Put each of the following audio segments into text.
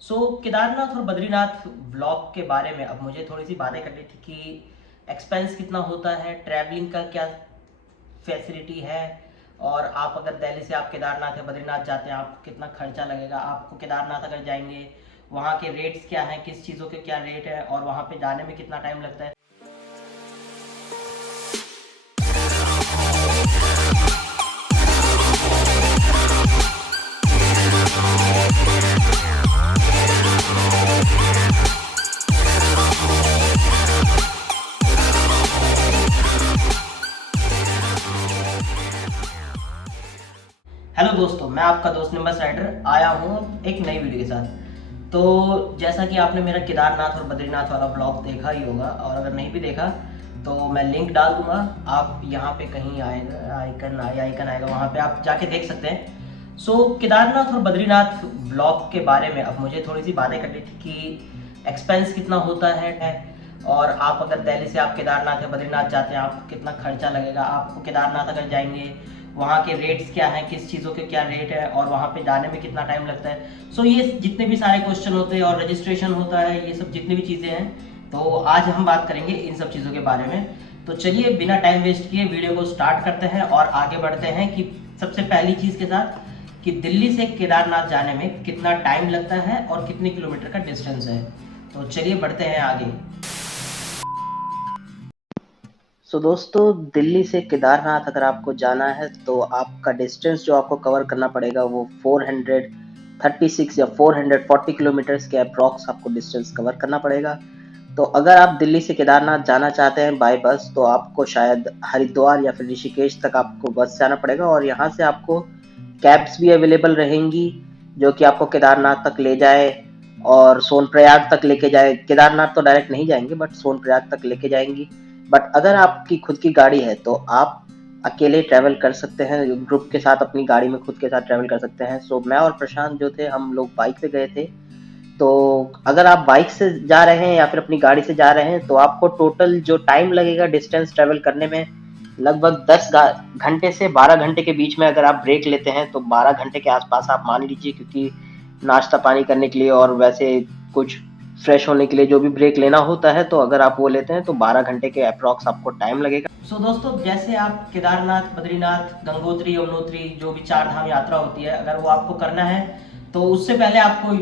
केदारनाथ और बद्रीनाथ व्लॉग के बारे में अब मुझे थोड़ी सी बातें करनी थी कि एक्सपेंस कितना होता है, ट्रैवलिंग का क्या फैसिलिटी है, और आप अगर दिल्ली से आप केदारनाथ या बद्रीनाथ जाते हैं आपको कितना खर्चा लगेगा, आपको केदारनाथ अगर जाएंगे वहाँ के रेट्स क्या हैं, किस चीज़ों के क्या रेट है और वहाँ पे जाने में कितना टाइम लगता है। हेलो दोस्तों, मैं आपका दोस्त निम्बस राइडर आया हूँ एक नई वीडियो के साथ। तो जैसा कि आपने मेरा केदारनाथ और बद्रीनाथ वाला ब्लॉग देखा ही होगा, और अगर नहीं भी देखा तो मैं लिंक डाल दूंगा। आप यहाँ पे कहीं आएगा आइकन आएगा, वहाँ पे आप जाके देख सकते हैं। केदारनाथ और बद्रीनाथ ब्लॉग के बारे में अब मुझे थोड़ी सी बातें करनी थी कि एक्सपेंस कितना होता है, और आप अगर दिल्ली से आप केदारनाथ या बद्रीनाथ जाते हैं आपको कितना खर्चा लगेगा, आपको केदारनाथ अगर जाएंगे वहाँ के रेट्स क्या हैं, किस चीज़ों के क्या रेट है और वहाँ पे जाने में कितना टाइम लगता है। ये जितने भी सारे क्वेश्चन होते हैं और रजिस्ट्रेशन होता है, ये सब जितनी भी चीज़ें हैं, तो आज हम बात करेंगे इन सब चीज़ों के बारे में। तो चलिए बिना टाइम वेस्ट किए वीडियो को स्टार्ट करते हैं और आगे बढ़ते हैं कि सबसे पहली चीज़ के साथ कि दिल्ली से केदारनाथ जाने में कितना टाइम लगता है और कितने किलोमीटर का डिस्टेंस है। तो चलिए बढ़ते हैं आगे। दोस्तों, दिल्ली से केदारनाथ अगर आपको जाना है तो आपका डिस्टेंस जो आपको कवर करना पड़ेगा वो 436 या 440 किलोमीटर्स के अप्रॉक्स आपको डिस्टेंस कवर करना पड़ेगा। तो अगर आप दिल्ली से केदारनाथ जाना चाहते हैं बाय बस तो आपको शायद हरिद्वार या फिर ऋषिकेश तक आपको बस से आना पड़ेगा, और यहाँ से आपको कैब्स भी अवेलेबल रहेंगी जो कि आपको केदारनाथ तक ले जाए और सोनप्रयाग तक लेके जाए। केदारनाथ तो डायरेक्ट नहीं जाएंगे बट सोनप्रयाग तक लेके जाएंगी। बट अगर आपकी खुद की गाड़ी है तो आप अकेले ट्रैवल कर सकते हैं, ग्रुप के साथ अपनी गाड़ी में खुद के साथ ट्रैवल कर सकते हैं। मैं और प्रशांत जो थे हम लोग बाइक पे गए थे। तो अगर आप बाइक से जा रहे हैं या फिर अपनी गाड़ी से जा रहे हैं तो आपको टोटल जो टाइम लगेगा डिस्टेंस ट्रैवल करने में लगभग 10 घंटे से 12 घंटे के बीच में। अगर आप ब्रेक लेते हैं तो 12 घंटे के आसपास आप मान लीजिए, क्योंकि नाश्ता पानी करने के लिए और वैसे कुछ फ्रेश होने के लिए जो भी ब्रेक लेना होता है, तो अगर आप वो लेते हैं तो 12 घंटे के अप्रॉक्स आपको टाइम लगेगा। दोस्तों, जैसे आप केदारनाथ, बद्रीनाथ, गंगोत्री, यमुनोत्री जो भी 4 धाम यात्रा होती है, अगर वो आपको करना है तो उससे पहले आपको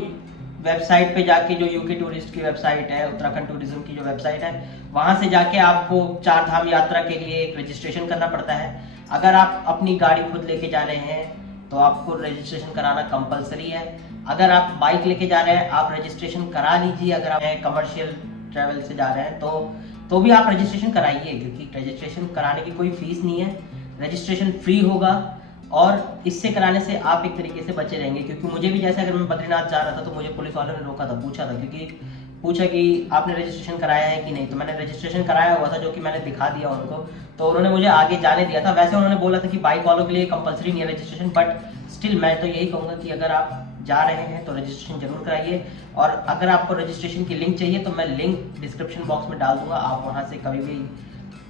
वेबसाइट पे जाके, जो यूके टूरिस्ट की वेबसाइट है, उत्तराखंड टूरिज्म की जो वेबसाइट है, वहां से जाके आपको 4 धाम यात्रा के लिए एक रजिस्ट्रेशन करना पड़ता है। अगर आप अपनी गाड़ी खुद लेके जा रहे हैं तो आपको रजिस्ट्रेशन कराना कंपलसरी है। अगर आप बाइक लेके जा रहे हैं आप रजिस्ट्रेशन करा लीजिए। अगर आप कमर्शियल ट्रैवल से जा रहे हैं तो भी आप रजिस्ट्रेशन कराइए, क्योंकि रजिस्ट्रेशन कराने की कोई फीस नहीं है, रजिस्ट्रेशन फ्री होगा और इससे कराने से आप एक तरीके से बचे रहेंगे। क्योंकि मुझे भी, जैसे अगर मैं बद्रीनाथ जा रहा था तो मुझे पुलिस वालों ने रोका था, पूछा कि आपने रजिस्ट्रेशन कराया है कि नहीं। तो मैंने रजिस्ट्रेशन कराया हुआ था जो कि मैंने दिखा दिया उनको, तो उन्होंने मुझे आगे जाने दिया था। वैसे उन्होंने बोला था कि बाइक वालों के लिए कंपलसरी नहीं है रजिस्ट्रेशन, बट स्टिल मैं तो यही कहूँगा कि अगर आप जा रहे हैं तो रजिस्ट्रेशन जरूर कराइए। और अगर आपको रजिस्ट्रेशन की लिंक चाहिए तो मैं लिंक डिस्क्रिप्शन बॉक्स में डाल दूंगा, आप वहाँ से कभी भी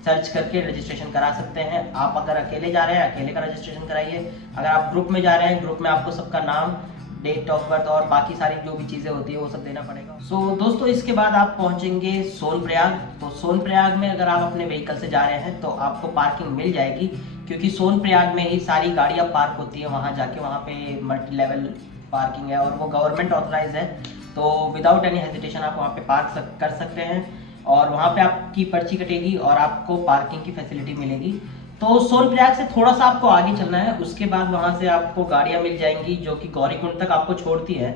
सर्च करके रजिस्ट्रेशन करा सकते हैं। आप अगर अकेले जा रहे हैं अकेले का रजिस्ट्रेशन कराइए, अगर आप ग्रुप में जा रहे हैं ग्रुप में आपको सबका नाम, डेट ऑफ बर्थ और बाकी सारी जो भी चीज़ें होती है वो सब देना पड़ेगा। दोस्तों, इसके बाद आप पहुंचेंगे सोनप्रयाग। तो सोनप्रयाग में अगर आप अपने व्हीकल से जा रहे हैं तो आपको पार्किंग मिल जाएगी, क्योंकि सोनप्रयाग में ही सारी गाड़ियां पार्क होती है। वहां जाके वहां पे मल्टी लेवल पार्किंग है और वो गवर्नमेंट ऑथराइज है, तो विदाउट एनी हेजिटेशन आप वहाँ पे पार्क कर सकते हैं और वहाँ पे आपकी पर्ची कटेगी और आपको पार्किंग की फैसिलिटी मिलेगी। तो सोनप्रयाग से थोड़ा सा आपको आगे चलना है, उसके बाद वहाँ से आपको गाड़ियाँ मिल जाएंगी जो कि गौरीकुंड तक आपको छोड़ती है।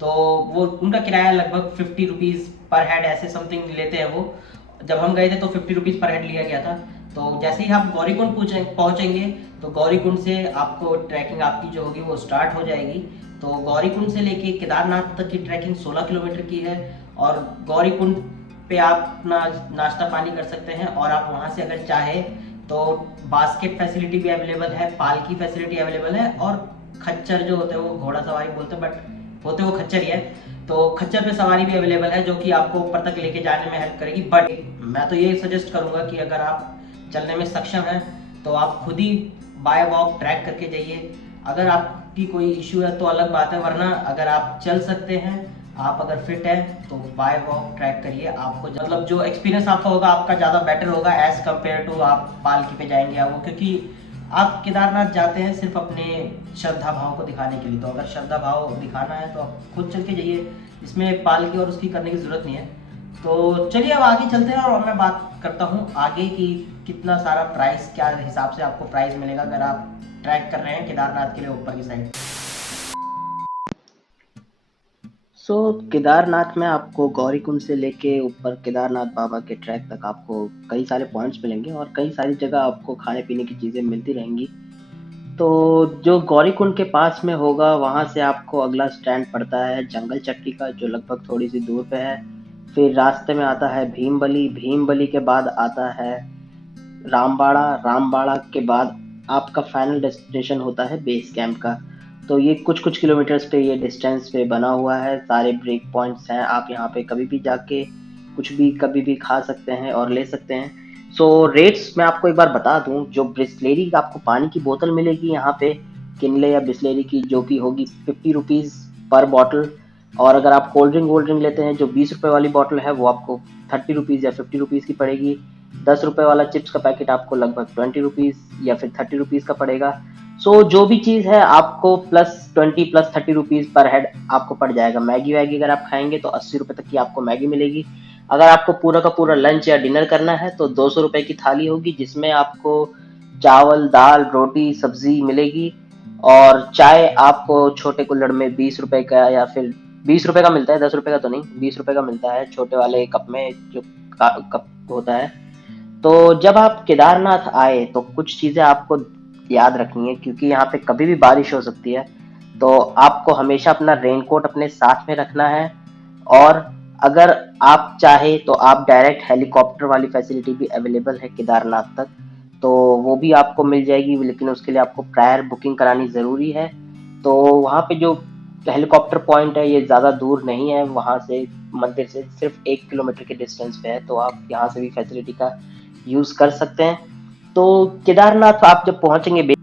तो वो उनका किराया लगभग 50 रुपीज़ पर हेड ऐसे समथिंग लेते हैं वो। जब हम गए थे तो 50 रुपीज़ पर हेड लिया गया था। तो जैसे ही आप गौरीकुंड पहुँचेंगे तो गौरीकुंड से आपको ट्रैकिंग आपकी जो होगी वो स्टार्ट हो जाएगी। तो गौरीकुंड से लेके केदारनाथ तक की ट्रैकिंग 16 किलोमीटर की है, और गौरीकुंड पे आप अपना नाश्ता पानी कर सकते हैं। और आप वहाँ से अगर चाहे तो बास्केट फैसिलिटी भी अवेलेबल है, पालकी फैसिलिटी अवेलेबल है, और खच्चर जो होते हैं वो घोड़ा सवारी बोलते हैं बट होते वो खच्चर ही है, तो खच्चर पे सवारी भी अवेलेबल है जो कि आपको ऊपर तक लेके जाने में हेल्प करेगी। बट मैं तो ये सजेस्ट करूँगा कि अगर आप चलने में सक्षम हैं तो आप खुद ही बाय वॉक ट्रैक करके जाइए। अगर आपकी कोई इश्यू है तो अलग बात है, वरना अगर आप चल सकते हैं, आप अगर फिट है तो बाय वॉक ट्रैक करिए, आपको मतलब जो एक्सपीरियंस आपका होगा आपका ज़्यादा बेटर होगा एज़ कम्पेयर टू आप पालकी पे जाएंगे या वो, क्योंकि आप केदारनाथ जाते हैं सिर्फ अपने श्रद्धा भाव को दिखाने के लिए। तो अगर श्रद्धा भाव दिखाना है तो आप खुद चल के जाइए, इसमें पालकी और उसकी करने की ज़रूरत नहीं है। तो चलिए अब आगे चलते हैं और मैं बात करता हूँ आगे की कितना सारा प्राइस, क्या हिसाब से आपको प्राइस मिलेगा अगर आप ट्रैक कर रहे हैं केदारनाथ के लिए ऊपर की साइड। केदारनाथ में आपको गौरीकुंड से लेके ऊपर केदारनाथ बाबा के ट्रैक तक आपको कई सारे पॉइंट्स मिलेंगे और कई सारी जगह आपको खाने पीने की चीज़ें मिलती रहेंगी। तो जो गौरीकुंड के पास में होगा वहाँ से आपको अगला स्टैंड पड़ता है जंगल चट्टी का, जो लगभग थोड़ी सी दूर पे है। फिर रास्ते में आता है भीमबली, भीमबली के बाद आता है रामबाड़ा, रामबाड़ा के बाद आपका फाइनल डेस्टिनेशन होता है बेस कैंप का। तो ये कुछ कुछ किलोमीटर्स पे ये डिस्टेंस पे बना हुआ है, सारे ब्रेक पॉइंट्स हैं, आप यहाँ पे कभी भी जाके कुछ भी कभी भी खा सकते हैं और ले सकते हैं। रेट्स मैं आपको एक बार बता दूं, जो ब्रिस्लेरी आपको पानी की बोतल मिलेगी यहाँ पे किनले या बिस्लेरी की, जो कि होगी 50 रुपीज़ पर बॉटल। और अगर आप कोल्ड ड्रिंक लेते हैं जो 20 रुपये वाली बॉटल है वो आपको 30 रुपीज़ या 50 रुपीज़ की पड़ेगी। 10 रुपये वाला चिप्स का पैकेट आपको लगभग 20 रुपीज़ या फिर 30 रुपीज़ का पड़ेगा। जो भी चीज़ है आपको +20 +30 रुपीज़ पर हेड आपको पड़ जाएगा। मैगी वैगी अगर आप खाएंगे तो 80 रुपये तक की आपको मैगी मिलेगी। अगर आपको पूरा का पूरा लंच या डिनर करना है तो 200 रुपये की थाली होगी, जिसमें आपको चावल दाल रोटी सब्जी मिलेगी। और चाय आपको छोटे कुल्हड़ में 20 रुपए का या फिर 20 रुपए का मिलता है, 10 रुपए का तो नहीं, 20 रुपए का मिलता है छोटे वाले कप में, जो कप होता है। तो जब आप केदारनाथ आए तो कुछ चीज़ें आपको याद रखनी है, क्योंकि यहाँ पे कभी भी बारिश हो सकती है। तो आपको हमेशा अपना रेनकोट अपने साथ में रखना है। और अगर आप चाहे तो आप डायरेक्ट हेलीकॉप्टर वाली फैसिलिटी भी अवेलेबल है केदारनाथ तक, तो वो भी आपको मिल जाएगी, लेकिन उसके लिए आपको प्रायर बुकिंग करानी ज़रूरी है। तो वहाँ पे जो हेलीकॉप्टर पॉइंट है ये ज़्यादा दूर नहीं है, वहाँ से मंदिर से सिर्फ 1 किलोमीटर के डिस्टेंस पे है, तो आप यहाँ से भी फैसिलिटी का यूज़ कर सकते हैं। तो केदारनाथ आप जब पहुँचेंगे,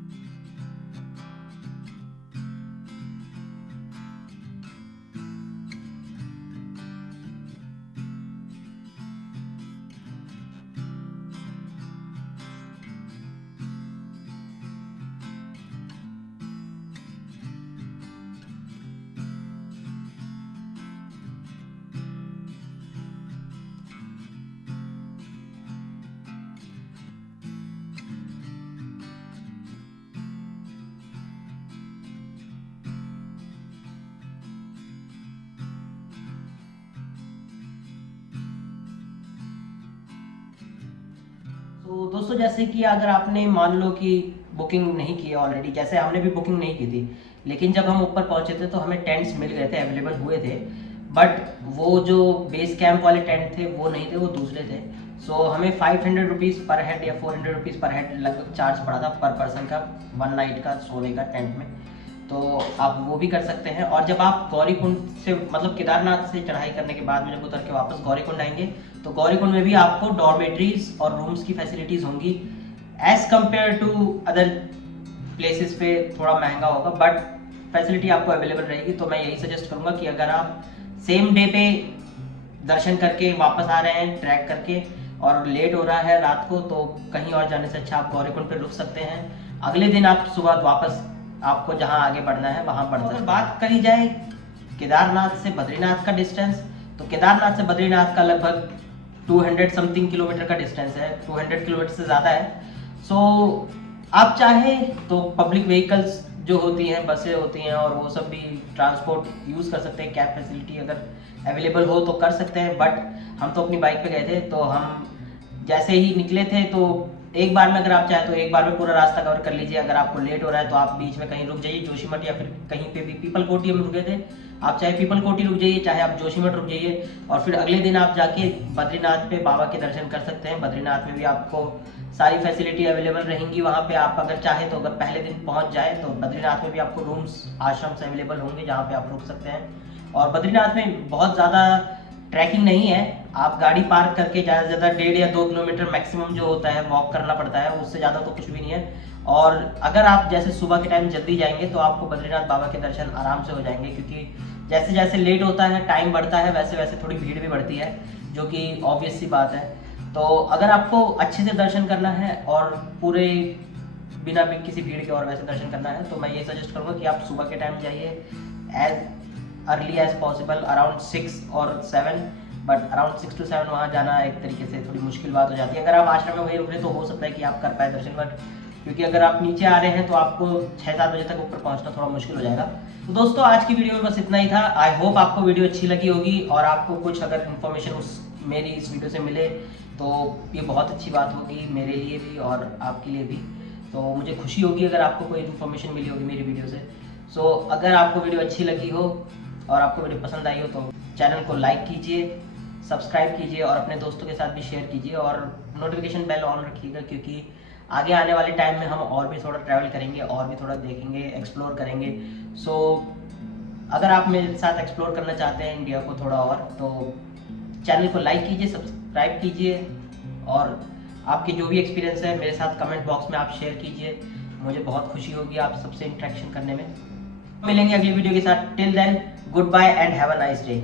तो दोस्तों जैसे कि अगर आपने मान लो कि बुकिंग नहीं की है ऑलरेडी, जैसे हमने भी बुकिंग नहीं की थी, लेकिन जब हम ऊपर पहुंचे थे तो हमें टेंट्स मिल गए थे, अवेलेबल हुए थे। बट वो जो बेस कैंप वाले टेंट थे वो नहीं थे, वो दूसरे थे। हमें 500 रुपीज़ पर हेड या 400 रुपीज़ पर हेड लगभग चार्ज पड़ा था पर पर्सन का, 1 नाइट का सोने का टेंट में। तो आप वो भी कर सकते हैं। और जब आप गौरीकुंड से मतलब केदारनाथ से चढ़ाई करने के बाद में जब उतर के वापस गौरीकुंड आएंगे तो गौरीकुंड में भी आपको डॉर्मेट्रीज और रूम्स की फैसिलिटीज होंगी। As compare to other places पे थोड़ा महंगा होगा, बट फैसिलिटी आपको अवेलेबल रहेगी। तो मैं यही सजेस्ट करूंगा कि अगर आप सेम डे पे दर्शन करके वापस आ रहे हैं ट्रैक करके और लेट हो रहा है रात को, तो कहीं और जाने से अच्छा आप गौरीकुंड पे रुक सकते हैं। अगले दिन आप सुबह वापस आपको जहां आगे बढ़ना है वहां बढ़ सकते हैं। बात करी जाए केदारनाथ से बद्रीनाथ का डिस्टेंस, तो केदारनाथ से बद्रीनाथ का लगभग 200 समथिंग किलोमीटर का डिस्टेंस है, 200 किलोमीटर से ज़्यादा है। आप चाहे तो पब्लिक व्हीकल्स जो होती हैं, बसें होती हैं और वो सब भी ट्रांसपोर्ट यूज़ कर सकते हैं, कैब फैसिलिटी अगर अवेलेबल हो तो कर सकते हैं। बट हम तो अपनी बाइक पे गए थे, तो हम जैसे ही निकले थे तो एक बार में अगर आप चाहें तो एक बार में पूरा रास्ता कवर कर लीजिए। अगर आपको लेट हो रहा है तो आप बीच में कहीं रुक जाइए, जोशीमठ या फिर कहीं पे भी, पीपल कोटी हम रुके थे, आप चाहे पीपल कोटी रुक जाइए चाहे आप जोशीमठ रुक जाइए। और फिर अगले दिन आप जाके बद्रीनाथ पे बाबा के दर्शन कर सकते हैं। बद्रीनाथ में भी आपको सारी फैसिलिटी अवेलेबल रहेंगी वहाँ पे। आप अगर चाहे तो अगर पहले दिन पहुँच जाए तो बद्रीनाथ में भी आपको रूम्स आश्रम से अवेलेबल होंगे जहाँ पे आप रुक सकते हैं। और बद्रीनाथ में बहुत ज़्यादा ट्रैकिंग नहीं है, आप गाड़ी पार्क करके ज़्यादा से ज़्यादा 1.5 या 2 किलोमीटर मैक्सिमम जो होता है वॉक करना पड़ता है, उससे ज़्यादा तो कुछ भी नहीं है। और अगर आप जैसे सुबह के टाइम जल्दी जाएंगे तो आपको बद्रीनाथ बाबा के दर्शन आराम से हो जाएंगे, क्योंकि जैसे जैसे लेट होता है, टाइम बढ़ता है, वैसे वैसे थोड़ी भीड़ भी बढ़ती है, जो कि ऑब्वियस सी बात है। तो अगर आपको अच्छे से दर्शन करना है और पूरे बिना भी किसी भीड़ के और वैसे दर्शन करना है, तो मैं ये सजेस्ट करूँगा कि आप सुबह के टाइम जाइए, as early as possible, around 6 और 7, बट अराउंड 6 to 7 वहाँ जाना एक तरीके से थोड़ी मुश्किल बात हो जाती है। अगर आप आश्रम में वहीं रुक रहे तो हो सकता है कि आप कर पाए दर्शन, बट क्योंकि अगर आप नीचे आ रहे हैं तो आपको 6-7 बजे तक ऊपर पहुंचना थोड़ा मुश्किल हो जाएगा। तो दोस्तों आज की वीडियो में बस इतना ही था। आई होप आपको वीडियो अच्छी लगी होगी और आपको कुछ अगर इन्फॉर्मेशन उस मेरी इस वीडियो से मिले तो ये बहुत अच्छी बात होगी मेरे लिए भी और आपके लिए भी। तो मुझे खुशी होगी अगर आपको कोई इन्फॉर्मेशन मिली होगी मेरी वीडियो से। सो अगर आपको वीडियो अच्छी लगी हो और आपको वीडियो पसंद आई हो तो चैनल को लाइक कीजिए, सब्सक्राइब कीजिए और अपने दोस्तों के साथ भी शेयर कीजिए और नोटिफिकेशन बेल ऑन रखिएगा, क्योंकि आगे आने वाले टाइम में हम और भी थोड़ा ट्रैवल करेंगे और भी थोड़ा देखेंगे, एक्सप्लोर करेंगे। सो अगर आप मेरे साथ एक्सप्लोर करना चाहते हैं इंडिया को थोड़ा और, तो चैनल को लाइक कीजिए, सब्सक्राइब कीजिए और आपके जो भी एक्सपीरियंस है मेरे साथ कमेंट बॉक्स में आप शेयर कीजिए। मुझे बहुत खुशी होगी आप सबसे इंटरेक्शन करने में। मिलेंगे अगली वीडियो के साथ। Till then, goodbye and have a nice day.